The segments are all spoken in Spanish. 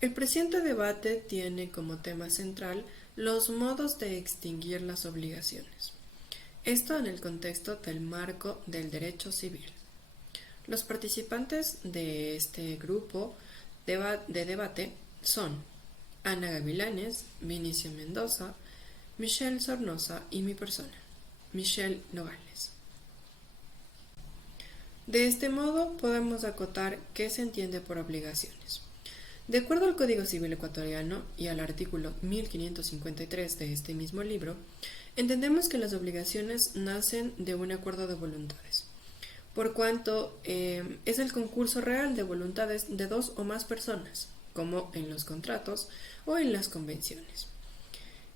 El presente debate tiene como tema central los modos de extinguir las obligaciones. Esto en el contexto del marco del derecho civil. Los participantes de este grupo de debate son Ana Gavilanes, Vinicio Mendoza, Michelle Sornosa y mi persona, Michelle Nogales. De este modo podemos acotar qué se entiende por obligaciones. De acuerdo al Código Civil ecuatoriano y al artículo 1553 de este mismo libro, entendemos que las obligaciones nacen de un acuerdo de voluntades, por cuanto es el concurso real de voluntades de dos o más personas, como en los contratos o en las convenciones.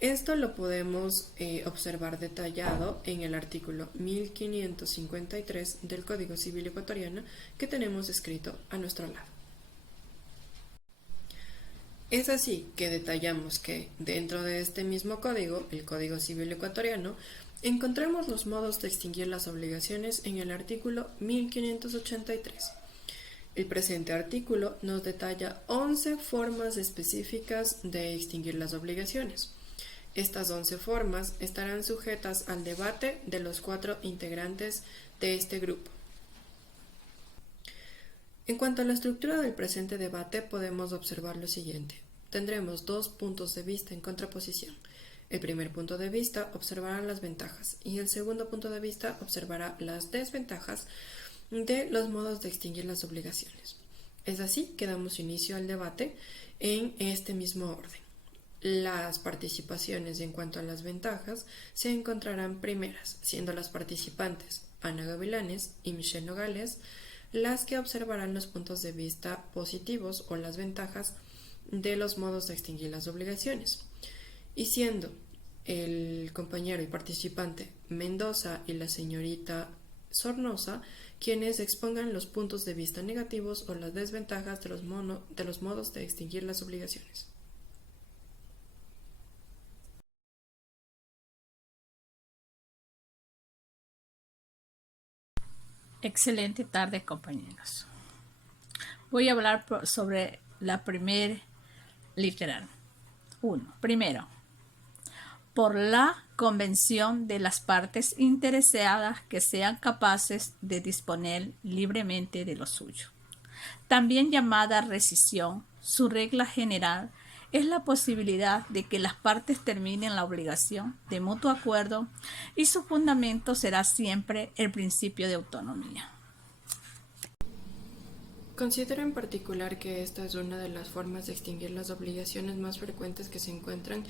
Esto lo podemos observar detallado en el artículo 1553 del Código Civil ecuatoriano que tenemos escrito a nuestro lado. Es así que detallamos que dentro de este mismo código, el Código Civil ecuatoriano, encontramos los modos de extinguir las obligaciones en el artículo 1583. El presente artículo nos detalla 11 formas específicas de extinguir las obligaciones. Estas 11 formas estarán sujetas al debate de los 4 integrantes de este grupo. En cuanto a la estructura del presente debate, podemos observar lo siguiente. Tendremos dos puntos de vista en contraposición. El primer punto de vista observará las ventajas y el segundo punto de vista observará las desventajas de los modos de extinguir las obligaciones. Es así que damos inicio al debate en este mismo orden. Las participaciones en cuanto a las ventajas se encontrarán primeras, siendo las participantes Ana Gavilanes y Michelle Nogales las que observarán los puntos de vista positivos o las ventajas de los modos de extinguir las obligaciones. Y siendo el compañero y participante Mendoza y la señorita Sornosa quienes expongan los puntos de vista negativos o las desventajas de los modos de extinguir las obligaciones. Excelente tarde, compañeros. Voy a hablar sobre la primer literal. 1. Primero, por la convención de las partes interesadas que sean capaces de disponer libremente de lo suyo. También llamada rescisión, su regla general es la posibilidad de que las partes terminen la obligación de mutuo acuerdo y su fundamento será siempre el principio de autonomía. Considero en particular que esta es una de las formas de extinguir las obligaciones más frecuentes que se encuentran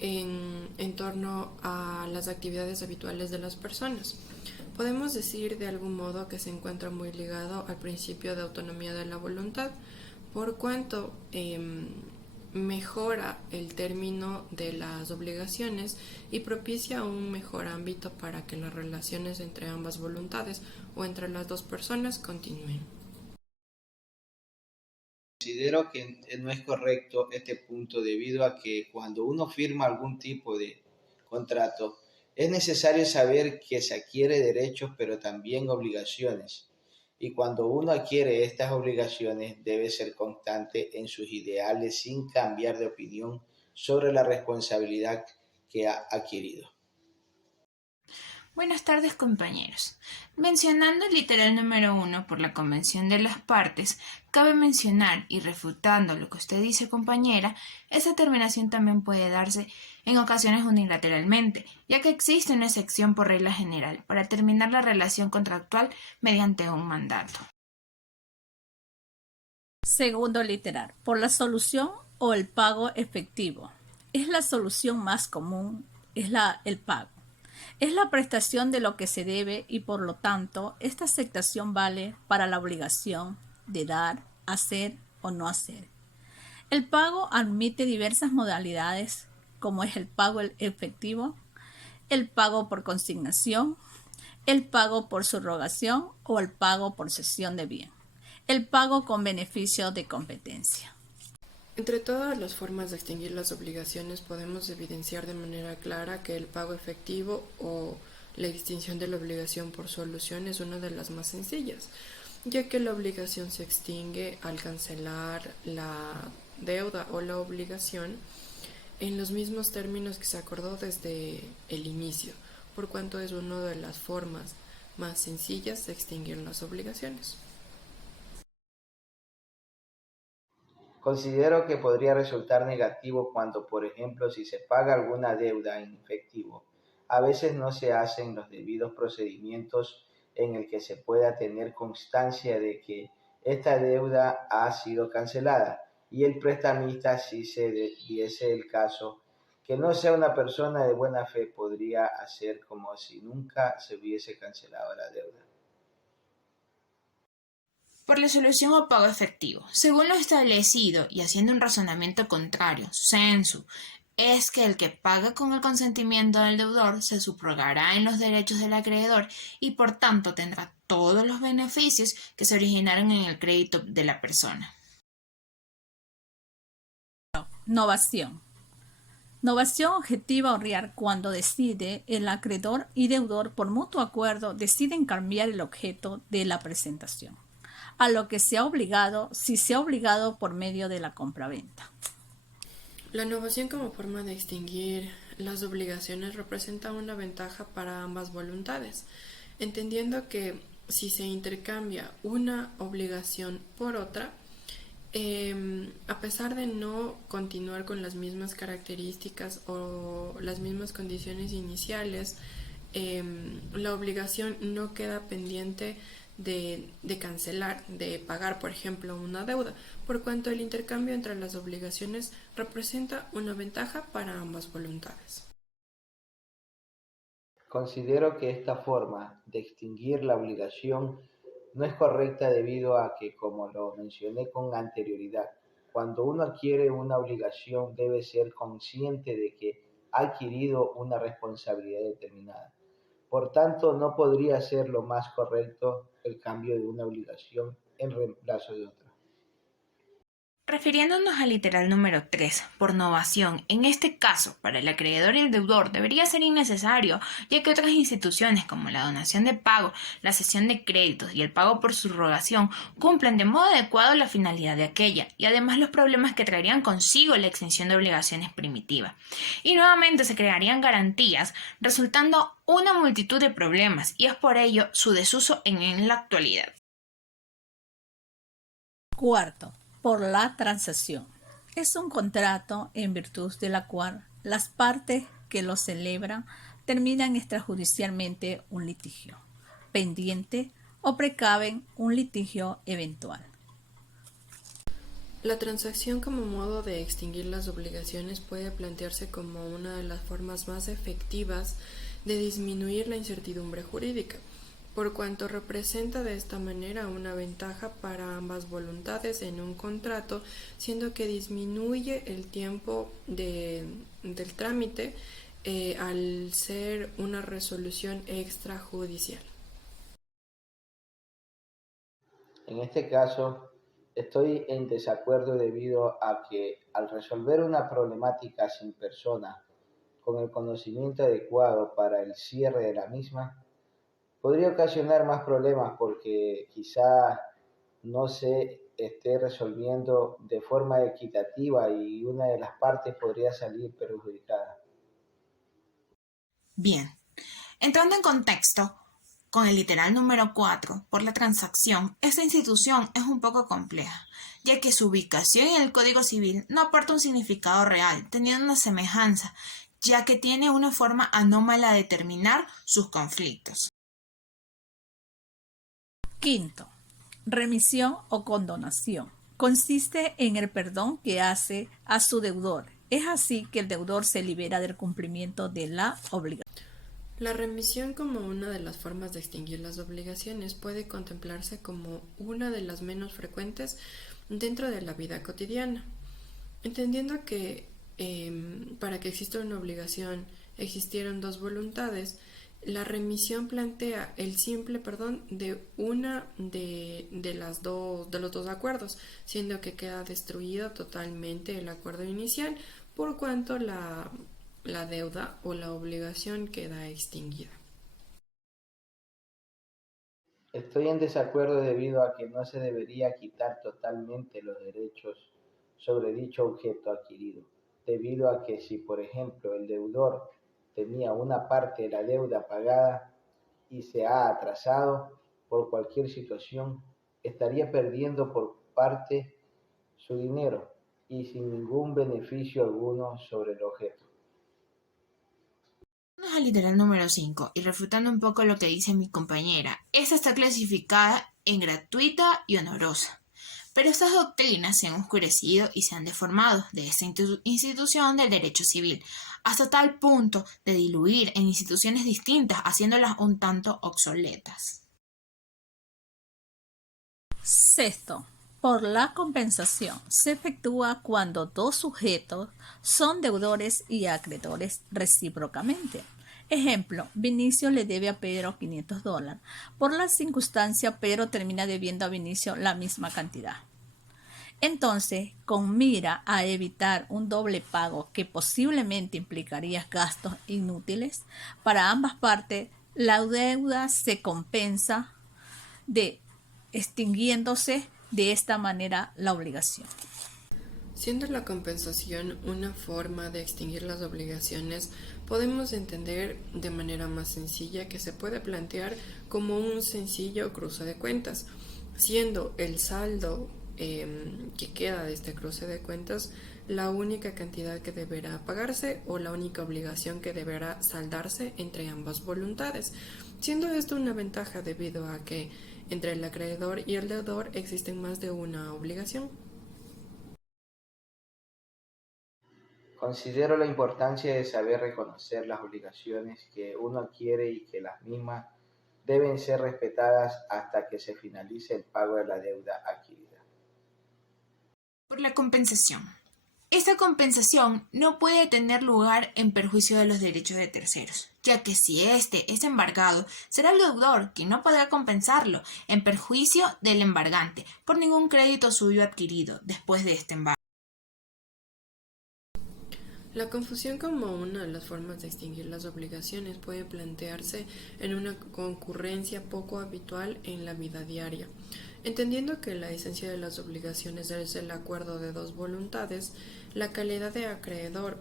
en torno a las actividades habituales de las personas. Podemos decir de algún modo que se encuentra muy ligado al principio de autonomía de la voluntad, por cuanto mejora el término de las obligaciones y propicia un mejor ámbito para que las relaciones entre ambas voluntades o entre las dos personas continúen. Considero que no es correcto este punto debido a que cuando uno firma algún tipo de contrato, es necesario saber que se adquiere derechos pero también obligaciones. Y cuando uno adquiere estas obligaciones debe ser constante en sus ideales sin cambiar de opinión sobre la responsabilidad que ha adquirido. Buenas tardes, compañeros. Mencionando el literal número 1 por la Convención de las Partes, cabe mencionar, y refutando lo que usted dice, compañera, esa terminación también puede darse en ocasiones unilateralmente, ya que existe una excepción por regla general para terminar la relación contractual mediante un mandato. Segundo literal, por la solución o el pago efectivo. Es la solución más común, el pago. Es la prestación de lo que se debe y por lo tanto esta aceptación vale para la obligación de dar, hacer o no hacer. El pago admite diversas modalidades como es el pago efectivo, el pago por consignación, el pago por subrogación o el pago por cesión de bien. El pago con beneficio de competencia. Entre todas las formas de extinguir las obligaciones podemos evidenciar de manera clara que el pago efectivo o la extinción de la obligación por solución es una de las más sencillas, ya que la obligación se extingue al cancelar la deuda o la obligación en los mismos términos que se acordó desde el inicio, por cuanto es una de las formas más sencillas de extinguir las obligaciones. Considero que podría resultar negativo cuando, por ejemplo, si se paga alguna deuda en efectivo, a veces no se hacen los debidos procedimientos en el que se pueda tener constancia de que esta deuda ha sido cancelada y el prestamista, si se diese el caso, que no sea una persona de buena fe, podría hacer como si nunca se hubiese cancelado la deuda. Por la solución o pago efectivo. Según lo establecido y haciendo un razonamiento contrario, sensu, es que el que paga con el consentimiento del deudor se subrogará en los derechos del acreedor y por tanto tendrá todos los beneficios que se originaron en el crédito de la persona. Novación. Novación objetiva o real cuando decide el acreedor y deudor por mutuo acuerdo deciden cambiar el objeto de la presentación a lo que se ha obligado si se ha obligado por medio de la compraventa. La novación como forma de extinguir las obligaciones representa una ventaja para ambas voluntades, entendiendo que si se intercambia una obligación por otra, a pesar de no continuar con las mismas características o las mismas condiciones iniciales, la obligación no queda pendiente de cancelar, de pagar, por ejemplo, una deuda, por cuanto el intercambio entre las obligaciones representa una ventaja para ambas voluntades. Considero que esta forma de extinguir la obligación no es correcta debido a que, como lo mencioné con anterioridad, cuando uno adquiere una obligación debe ser consciente de que ha adquirido una responsabilidad determinada. Por tanto, no podría ser lo más correcto el cambio de una obligación en reemplazo de otra. Refiriéndonos al literal número 3, por novación, en este caso, para el acreedor y el deudor debería ser innecesario, ya que otras instituciones como la donación de pago, la cesión de créditos y el pago por subrogación cumplen de modo adecuado la finalidad de aquella, y además los problemas que traerían consigo la extinción de obligaciones primitiva. Y nuevamente se crearían garantías, resultando una multitud de problemas, y es por ello su desuso en la actualidad. Cuarto, por la transacción. Es un contrato en virtud de la cual las partes que lo celebran terminan extrajudicialmente un litigio pendiente o precaven un litigio eventual. La transacción como modo de extinguir las obligaciones puede plantearse como una de las formas más efectivas de disminuir la incertidumbre jurídica, por cuanto representa de esta manera una ventaja para ambas voluntades en un contrato, siendo que disminuye el tiempo del trámite al ser una resolución extrajudicial. En este caso, estoy en desacuerdo debido a que al resolver una problemática sin persona, con el conocimiento adecuado para el cierre de la misma, podría ocasionar más problemas porque quizá no se esté resolviendo de forma equitativa y una de las partes podría salir perjudicada. Bien, entrando en contexto, con el literal número 4, por la transacción, esta institución es un poco compleja, ya que su ubicación en el Código Civil no aporta un significado real, teniendo una semejanza, ya que tiene una forma anómala de determinar sus conflictos. Quinto, remisión o condonación. Consiste en el perdón que hace a su deudor. Es así que el deudor se libera del cumplimiento de la obligación. La remisión como una de las formas de extinguir las obligaciones puede contemplarse como una de las menos frecuentes dentro de la vida cotidiana, entendiendo que para que exista una obligación existieron dos voluntades. La remisión plantea el simple perdón de una de los dos acuerdos, siendo que queda destruido totalmente el acuerdo inicial, por cuanto la deuda o la obligación queda extinguida. Estoy en desacuerdo debido a que no se debería quitar totalmente los derechos sobre dicho objeto adquirido, debido a que si, por ejemplo, el deudor tenía una parte de la deuda pagada y se ha atrasado por cualquier situación, estaría perdiendo por parte su dinero y sin ningún beneficio alguno sobre el objeto. Vamos al literal número 5 y refutando un poco lo que dice mi compañera. Esta está clasificada en gratuita y honorosa. Pero estas doctrinas se han oscurecido y se han deformado de esta institución del derecho civil, hasta tal punto de diluir en instituciones distintas, haciéndolas un tanto obsoletas. Sexto, por la compensación se efectúa cuando dos sujetos son deudores y acreedores recíprocamente. Ejemplo, Vinicio le debe a Pedro $500. Por la circunstancia, Pedro termina debiendo a Vinicio la misma cantidad. Entonces, con mira a evitar un doble pago que posiblemente implicaría gastos inútiles para ambas partes, la deuda se compensa extinguiéndose de esta manera la obligación. Siendo la compensación una forma de extinguir las obligaciones, podemos entender de manera más sencilla que se puede plantear como un sencillo cruce de cuentas, siendo el saldo que queda de este cruce de cuentas la única cantidad que deberá pagarse o la única obligación que deberá saldarse entre ambas voluntades, siendo esto una ventaja debido a que entre el acreedor y el deudor existen más de una obligación. Considero la importancia de saber reconocer las obligaciones que uno adquiere y que las mismas deben ser respetadas hasta que se finalice el pago de la deuda adquirida. Por la compensación. Esta compensación no puede tener lugar en perjuicio de los derechos de terceros, ya que si éste es embargado, será el deudor quien no podrá compensarlo en perjuicio del embargante por ningún crédito suyo adquirido después de este embargo. La confusión como una de las formas de extinguir las obligaciones puede plantearse en una concurrencia poco habitual en la vida diaria. Entendiendo que la esencia de las obligaciones es el acuerdo de dos voluntades, la calidad de acreedor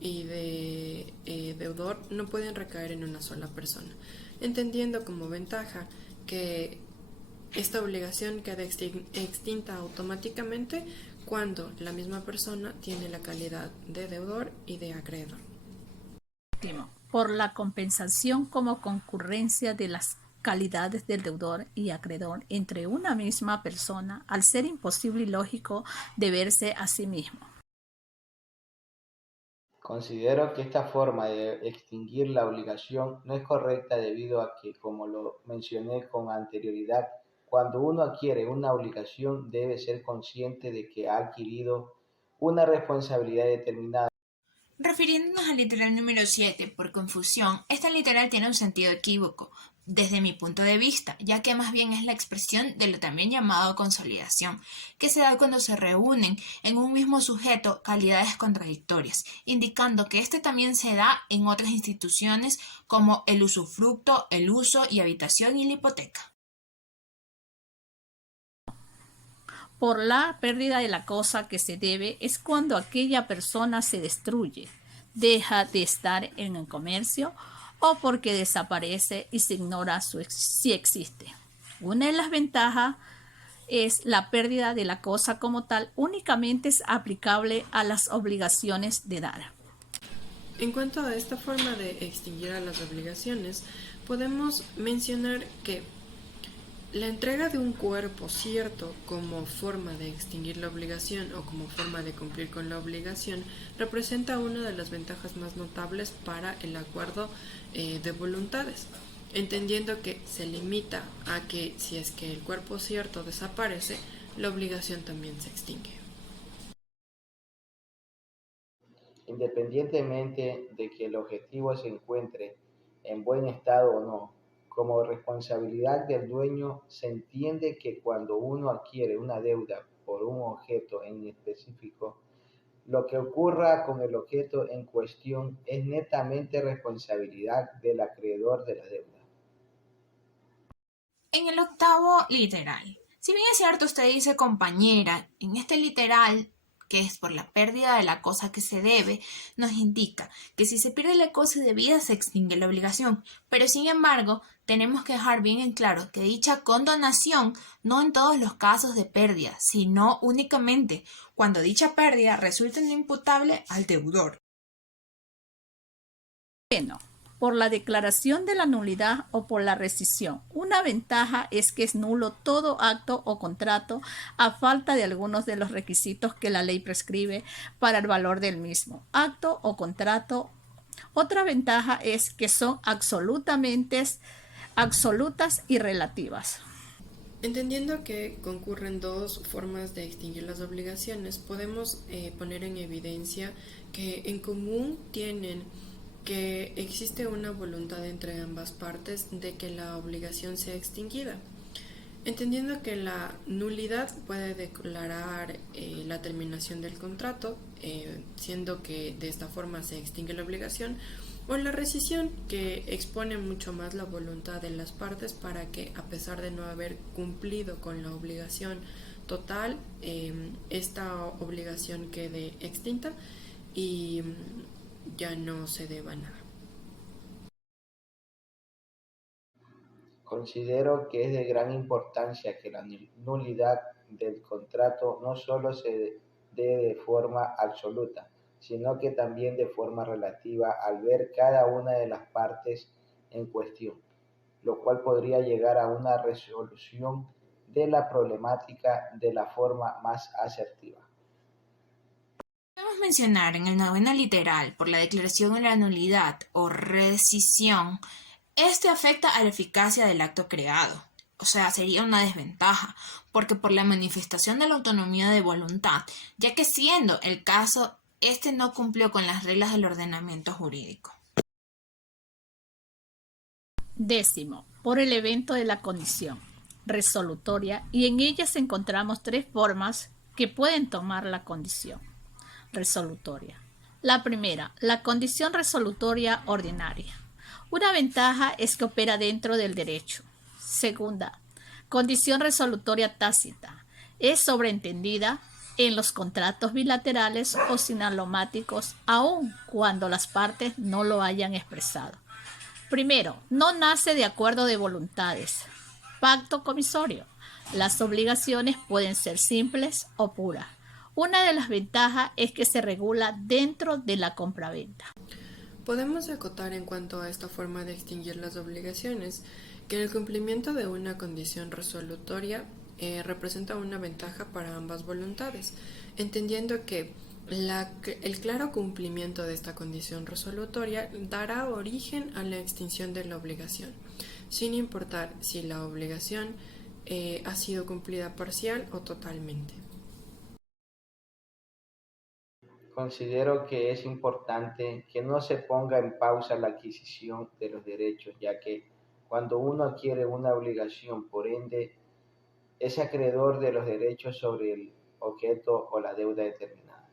y de deudor no pueden recaer en una sola persona, entendiendo como ventaja que esta obligación queda extinta automáticamente cuando la misma persona tiene la calidad de deudor y de acreedor. Por la compensación como concurrencia de las calidades del deudor y acreedor entre una misma persona, al ser imposible y lógico deberse a sí mismo. Considero que esta forma de extinguir la obligación no es correcta debido a que, como lo mencioné con anterioridad, cuando uno adquiere una obligación debe ser consciente de que ha adquirido una responsabilidad determinada. Refiriéndonos al literal número 7, por confusión, esta literal tiene un sentido equívoco, desde mi punto de vista, ya que más bien es la expresión de lo también llamado consolidación, que se da cuando se reúnen en un mismo sujeto calidades contradictorias, indicando que este también se da en otras instituciones como el usufructo, el uso y habitación y la hipoteca. Por la pérdida de la cosa que se debe es cuando aquella persona se destruye, deja de estar en el comercio o porque desaparece y se ignora si existe. Una de las ventajas es la pérdida de la cosa como tal, únicamente es aplicable a las obligaciones de dar. En cuanto a esta forma de extinguir a las obligaciones, podemos mencionar que la entrega de un cuerpo cierto como forma de extinguir la obligación o como forma de cumplir con la obligación representa una de las ventajas más notables para el acuerdo de voluntades, entendiendo que se limita a que si es que el cuerpo cierto desaparece, la obligación también se extingue. Independientemente de que el objetivo se encuentre en buen estado o no, como responsabilidad del dueño se entiende que cuando uno adquiere una deuda por un objeto en específico, lo que ocurra con el objeto en cuestión es netamente responsabilidad del acreedor de la deuda. En el octavo literal. Si bien es cierto, usted dice compañera, en este literal que es por la pérdida de la cosa que se debe, nos indica que si se pierde la cosa debida se extingue la obligación. Pero sin embargo, tenemos que dejar bien en claro que dicha condonación no en todos los casos de pérdida, sino únicamente cuando dicha pérdida resulte no imputable al deudor. Bueno, por la declaración de la nulidad o por la rescisión. Una ventaja es que es nulo todo acto o contrato a falta de algunos de los requisitos que la ley prescribe para el valor del mismo acto o contrato. Otra ventaja es que son absolutas y relativas. Entendiendo que concurren dos formas de extinguir las obligaciones, podemos poner en evidencia que en común tienen que existe una voluntad entre ambas partes de que la obligación sea extinguida. Entendiendo que la nulidad puede declarar la terminación del contrato, siendo que de esta forma se extingue la obligación, o la rescisión, que expone mucho más la voluntad de las partes para que, a pesar de no haber cumplido con la obligación total, esta obligación quede extinta y ya no se deba nada. Considero que es de gran importancia que la nulidad del contrato no solo se dé de forma absoluta, sino que también de forma relativa al ver cada una de las partes en cuestión, lo cual podría llegar a una resolución de la problemática de la forma más asertiva. Podemos mencionar en el noveno literal por la declaración de la nulidad o rescisión. Este afecta a la eficacia del acto creado, o sea, sería una desventaja, porque por la manifestación de la autonomía de voluntad, ya que siendo el caso, este no cumplió con las reglas del ordenamiento jurídico. Décimo, por el evento de la condición resolutoria, y en ellas encontramos tres formas que pueden tomar la condición resolutoria. La primera, la condición resolutoria ordinaria. Una ventaja es que opera dentro del derecho. Segunda, condición resolutoria tácita. Es sobreentendida en los contratos bilaterales o sinalomáticos, aun cuando las partes no lo hayan expresado. Primero, no nace de acuerdo de voluntades. Pacto comisorio. Las obligaciones pueden ser simples o puras. Una de las ventajas es que se regula dentro de la compraventa. Podemos acotar en cuanto a esta forma de extinguir las obligaciones que el cumplimiento de una condición resolutoria representa una ventaja para ambas voluntades, entendiendo que el claro cumplimiento de esta condición resolutoria dará origen a la extinción de la obligación, sin importar si la obligación ha sido cumplida parcial o totalmente. Considero que es importante que no se ponga en pausa la adquisición de los derechos, ya que cuando uno adquiere una obligación, por ende, es acreedor de los derechos sobre el objeto o la deuda determinada.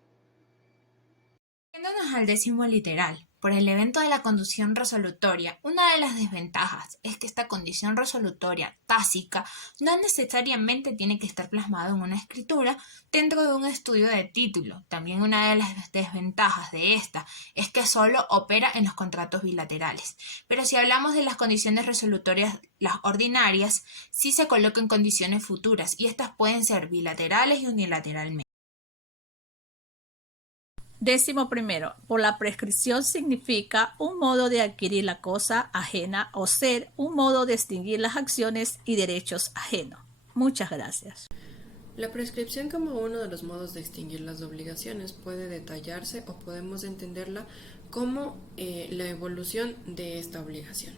Yéndonos al décimo literal, por el evento de la condición resolutoria, una de las desventajas es que esta condición resolutoria tácita no necesariamente tiene que estar plasmada en una escritura dentro de un estudio de título. También una de las desventajas de esta es que solo opera en los contratos bilaterales. Pero si hablamos de las condiciones resolutorias, las ordinarias, sí se colocan condiciones futuras y estas pueden ser bilaterales y unilateralmente. Décimo primero, por la prescripción significa un modo de adquirir la cosa ajena o ser un modo de extinguir las acciones y derechos ajenos. Muchas gracias. La prescripción como uno de los modos de extinguir las obligaciones puede detallarse o podemos entenderla como la evolución de esta obligación.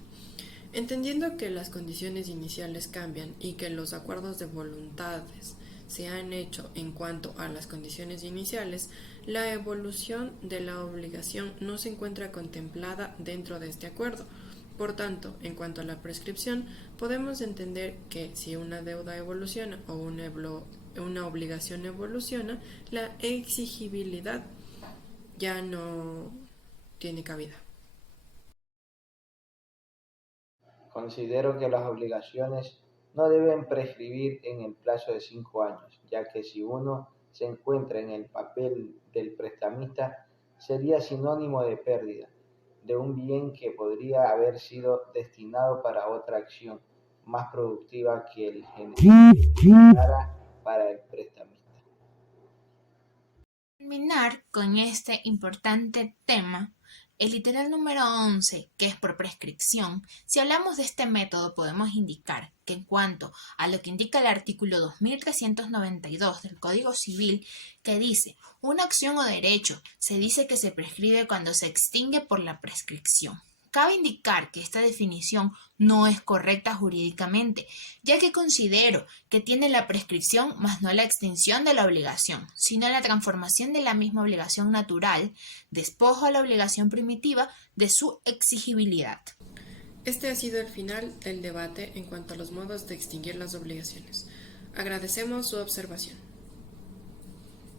Entendiendo que las condiciones iniciales cambian y que los acuerdos de voluntades se han hecho en cuanto a las condiciones iniciales, la evolución de la obligación no se encuentra contemplada dentro de este acuerdo. Por tanto, en cuanto a la prescripción, podemos entender que si una deuda evoluciona o una obligación evoluciona, la exigibilidad ya no tiene cabida. Considero que las obligaciones no deben prescribir en el plazo de 5 años, ya que si uno se encuentra en el papel del prestamista sería sinónimo de pérdida de un bien que podría haber sido destinado para otra acción más productiva que el generara para el prestamista. Terminar con este importante tema, el literal número 11, que es por prescripción, si hablamos de este método podemos indicar que en cuanto a lo que indica el artículo 2392 del Código Civil, que dice, una acción o derecho se dice que se prescribe cuando se extingue por la prescripción. Cabe indicar que esta definición no es correcta jurídicamente, ya que considero que tiene la prescripción más no la extinción de la obligación, sino la transformación de la misma obligación natural, despojo a la obligación primitiva de su exigibilidad. Este ha sido el final del debate en cuanto a los modos de extinguir las obligaciones. Agradecemos su observación.